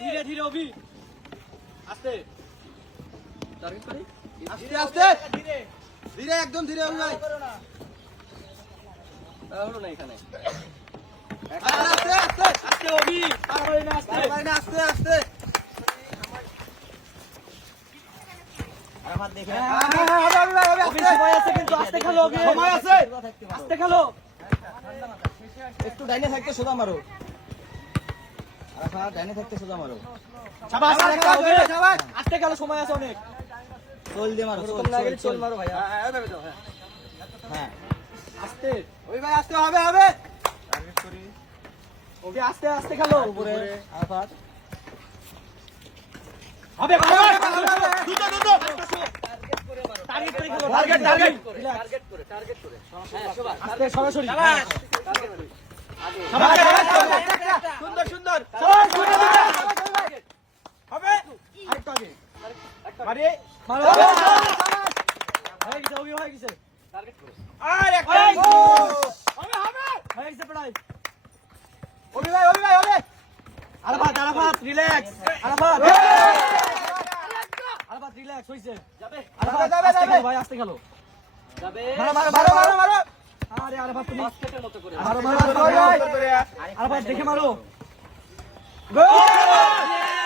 ধীরে ধীরে অভি আস্তে আস্তে আস্তে ধীরে একদম ধীরে অভি ভাই হলো না এখানে আস্তে আস্তে আস্তে অভি আস্তে আস্তে আরাফাত দেখে সময় আছে কিন্তু আস্তে খেলো অভি সময় আছে আস্তে খেলো একটু ডাইনে থাকতে সোজা মারো আরাফাত ডাইনে থাকতে সোজা মারো শাবাশ শাবাশ আস্তে খেলো সময় আছে অনেক চল দে মারো চল মারো ভাই হ্যাঁ ভাবে দাও হ্যাঁ আস্তে ওই ভাই আস্তে হবে হবে টার্গেট করি ওকে আস্তে আস্তে খেলো উপরে আরাফাত হবে দুটো টার্গেট করে মারো টার্গেট করে খেলো টার্গেট করে হ্যাঁ শাবাশ আস্তে সরাসরি শাবাশ টার্গেট করে আগে সুন্দর সুন্দর হবে আরেকটু আগে মারি মারো হয়ে গেছে ওই হয়ে গেছে টার্গেট করে আর একটা হবে হবে হয়ে গেছে পড়াই ওবি ভাই হবে আরাফাত রিল্যাক্স আরাফাত রিল্যাক্স হইছে যাবে আরাফাত যাবে ভাই আস্তে খেলো যাবে মারো আরে আরাফাত তুমি বাস্কেটের মতো করে মারো আরাফাত দেখে মারো গোল